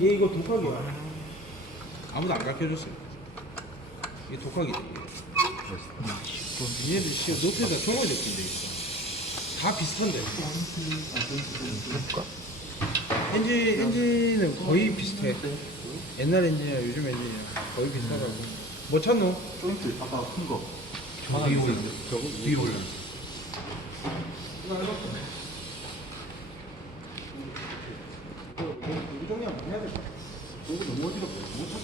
얘 이거 독학이야. 아무도 안 가르쳐줬어요. 이게 독학이지. 얘네들 씨 높이가 정말 느낀 데 있어. 다 비슷한데. 엔진 엔진은 거의 비슷해. 옛날 엔진이야 요즘 엔진이야 거의 비슷하다고. 뭐 찾노? 조인트 아까 큰 거. 위에 올려. 저거 위에 올려. 우리 정리하면 해야 돼. 저거 너무 어지럽고 못 찾.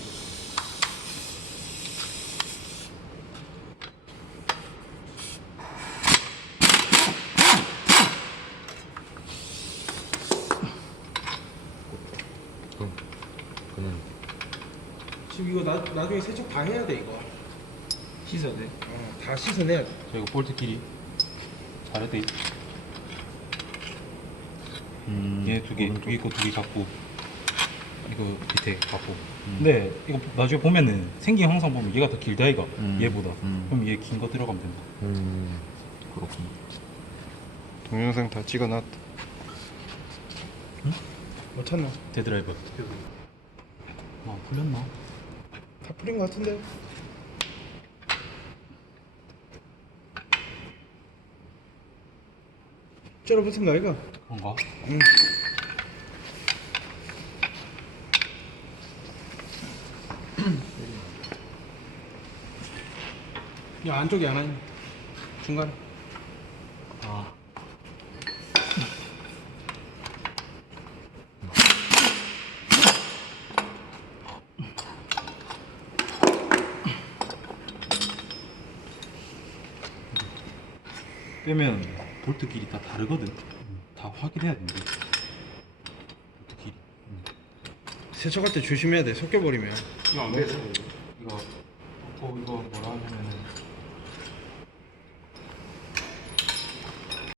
그냥 지금 이거 나, 나중에 세척 다 해야 돼 이거. 씻어야 돼. 어, 다 씻어내야 돼. 저 이거 볼트 길이 잘했대. 음, 얘 두 개, 오른쪽. 위에 거 두개 갖고 이거 밑에 갖고. 음. 근데 이거 나중에 보면은 생긴 항상 보면 얘가 더 길다 이가 음. 얘보다. 음. 그럼 얘 긴 거 들어가면 된다. 음 그렇군 동영상 다 찍어놨다. 뭐 찾노? 데드라이버. 아 풀렸나? 다 풀린 것 같은데. 쩔어붙은 거 아이가? 그런가? 응. 야 안쪽이 안 하니 중간 아. 빼면 볼트 길이 다 다르거든. 다 확인해야 된대. 볼트 길이. 세척할 때 조심해야 돼 섞여버리면 이거 안 돼. 이거 어, 이거 뭐라 하냐면은